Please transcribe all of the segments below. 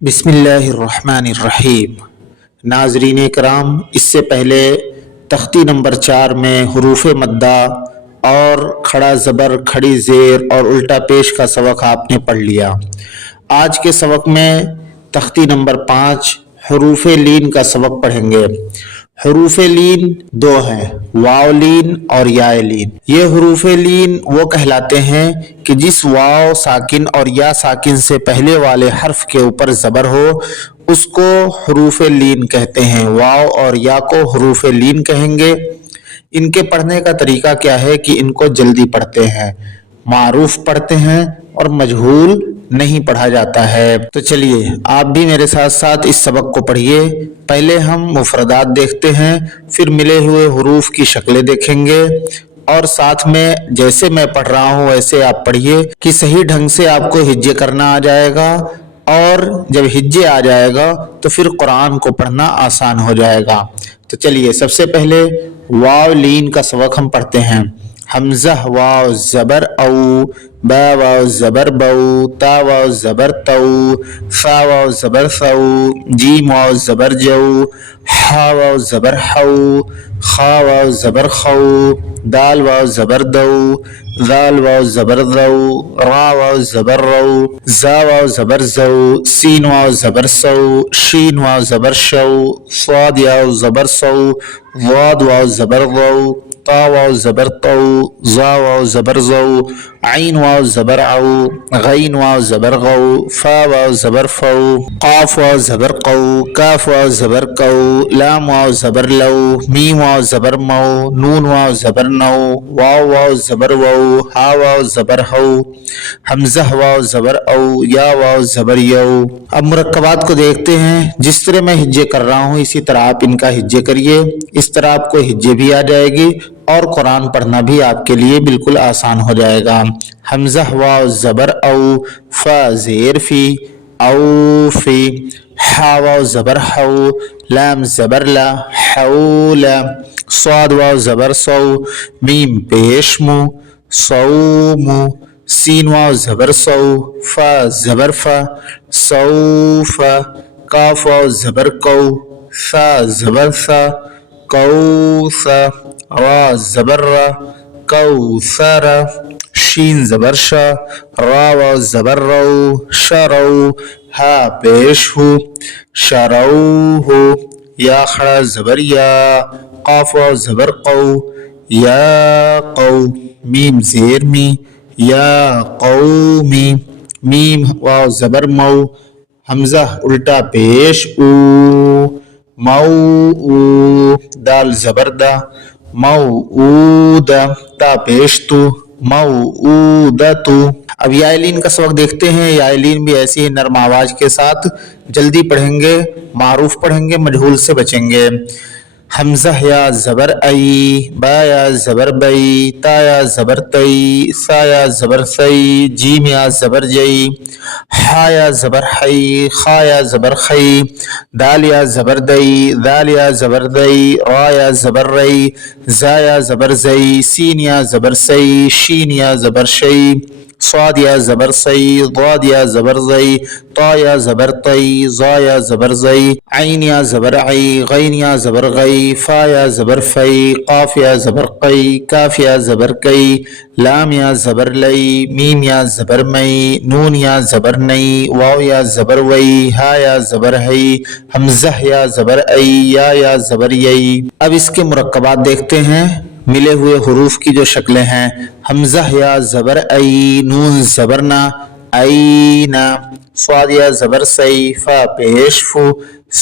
بسم اللہ الرحمن الرحیم۔ ناظرین کرام، اس سے پہلے تختی نمبر 4 میں حروف مدہ اور کھڑا زبر، کھڑی زیر اور الٹا پیش کا سبق آپ نے پڑھ لیا۔ آج کے سبق میں تختی نمبر 5 حروف لین کا سبق پڑھیں گے۔ حروف لین دو ہیں، واو لین اور یا لین۔ یہ حروف لین وہ کہلاتے ہیں کہ جس واو ساکن اور یا ساکن سے پہلے والے حرف کے اوپر زبر ہو اس کو حروف لین کہتے ہیں۔ واو اور یا کو حروف لین کہیں گے۔ ان کے پڑھنے کا طریقہ کیا ہے کہ ان کو جلدی پڑھتے ہیں، معروف پڑھتے ہیں اور مجہول نہیں پڑھا جاتا ہے۔ تو چلیے آپ بھی میرے ساتھ ساتھ اس سبق کو پڑھیے۔ پہلے ہم مفردات دیکھتے ہیں، پھر ملے ہوئے حروف کی شکلیں دیکھیں گے اور ساتھ میں جیسے میں پڑھ رہا ہوں ویسے آپ پڑھیے کہ صحیح ڈھنگ سے آپ کو ہجے کرنا آ جائے گا، اور جب ہجے آ جائے گا تو پھر قرآن کو پڑھنا آسان ہو جائے گا۔ تو چلیے سب سے پہلے واو لین کا سبق ہم پڑھتے ہیں۔ حمزہ واو زبر او، با واو زبر بو، تا واو زبر تو، فا واو زبر فو، جیم واو زبر جو، ہا واو زبر ہو، خا واو زبر خو، دال واو زبر دو، ذال واو زبر ذو، را واو زبر رو، زا واو زبر زو، سین واو زبر سو، شین واو زبر شو، صاد واو زبر سو، ضاد واو زبر ضو، طا واو زبر طو، ظا واو زبر زو، عین واو زبر عو، غین واو زبر غو، فا واو زبر فو، قاف واو زبر قو، کاف واو زبر کو، لام واو زبر لو، میم واو زبر مو، نون واو زبر نو، واو واو زبر وو، ہا واو زبر ہو، حمزہ واو زبر او، یا واو زبر یو۔ اب مرکبات کو دیکھتے ہیں۔ جس طرح میں ہجے کر رہا ہوں اسی طرح آپ ان کا ہجے کریے، اس طرح آپ کو ہجے بھی آ جائے گی اور قرآن پڑھنا بھی آپ کے لیے بالکل آسان ہو جائے گا۔ حمزہ واو زبر او، فا زیر فی، او فی، ہا واو زبر ہو، لام زبر لا، حولا، صاد واو زبر سو، میم پیش مو، صومو، سین واو زبر سو، فا زبر فا، سوفا، کاف واو زبر کو، ثا زبر ثا، کوثا، را زبر را، کوثر، شین زبر شا، را واو زبر رو، شرو، ہا پیش ہو، شروہ، یا کھڑا زبر یا، قاف واو زبر قو، یا قو، میم زیر می، یا قومی، میم واو زبر مو، حمزہ الٹا پیش او، مو او، دال زبر دا، موعودہ، تا پیش تو، موعودتو۔ اب یا لین کا سبق دیکھتے ہیں۔ یا لین بھی ایسی ہی نرم آواز کے ساتھ جلدی پڑھیں گے، معروف پڑھیں گے، مجہول سے بچیں گے۔ حمزہ یا زبر ای، با یا زبر بئی، تا یا زبر تئی، سا یا زبر سی، جیم یا زبر جئی، ہا یا زبر حی، خا یا زبر خی، دال یا زبر دئی، ذال یا زبر دئی، را یا زبر رئی، زا یا زبر زئی، سین یا زبر سی، شین یا زبر شی، صاد یا زبر سی، ضاد یا زبر زئی، طا یا زبر طی، ظا یا زبر زئی، عین یا زبر عی، غین یا زبر غی، فا یا زبر فی، قاف یا زبر قی، کاف یا زبر کئی، لام یا زبر لئی، میم یا زبر مئی، نون یا زبر نئی، واو یا زبر وئی، ہا یا زبر ہئی، حمزہ یا زبر ای، یا زبر یئی۔ اب اس کے مرکبات دیکھتے ہیں۔ ملے ہوئے حروف کی جو شکلیں ہیں، حمزہ یا زبر ای، نون زبر نا، اینا، صاد یا زبر سی، فا پیش فو،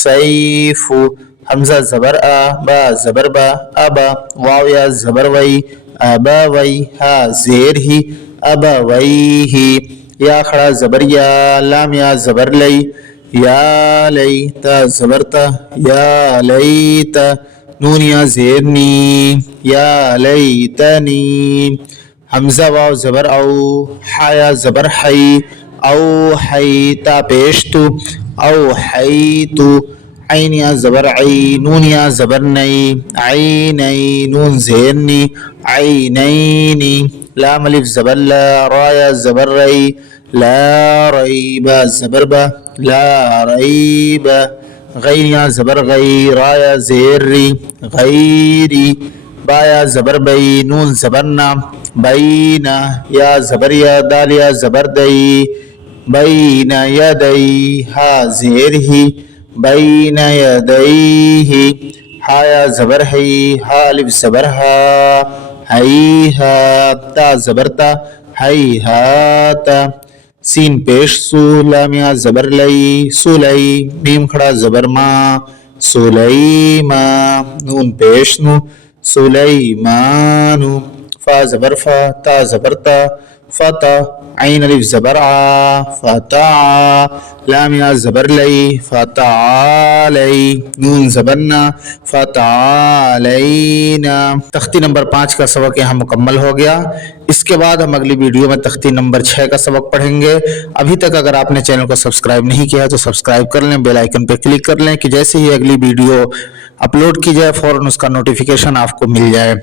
سیفو، حمزہ زبر آ، با زبر با، ابا، واو یا زبر وئی، ابا وئی، ہا زیر ہی، ابا وئی ہی، یا کھڑا زبر یا، لام یا زبر لئی، یا لئی، تا زبر تا، یا لیتا، نون یا زیر نی، یا لیتنی، حمزہ واو زبر او، ہا یا زبر حی، او حی، تا پیش تو، او حی تو، عین یا زبر عی، نون یا زبر نئی، عینی، نون زیر نی، عینینی، لام الف زبر لا، را یا زبر رئی، لا ریب زبر با لا ریب غین یا زبر غی را یا زیر ری غیری با یا زبر بی نون زبرنا بینا یا زبر یا دال یا زبر دی بین یدی ہا زیر ہی بین یدیہ ہا یا زبر ہے ہا الف زبر ہا ہیہا تا زبر تا ہیہاتا سین پیش سو لام یا زبر لئی سولی میم کھڑا زبر ما سلیما نون پیش نو سلیمانو فا زبر فا تا زبر تا فتا عین الف زبر آ فتع لام یا زبر لئی فتعالی نون زبرنا فتعالینا۔ تختی نمبر 5 کا سبق یہاں مکمل ہو گیا۔ اس کے بعد ہم اگلی ویڈیو میں تختی نمبر 6 کا سبق پڑھیں گے۔ ابھی تک اگر آپ نے چینل کو سبسکرائب نہیں کیا تو سبسکرائب کر لیں، بیل آئیکن پہ کلک کر لیں کہ جیسے ہی اگلی ویڈیو اپلوڈ کی جائے فوراً اس کا نوٹیفیکیشن آپ کو مل جائے۔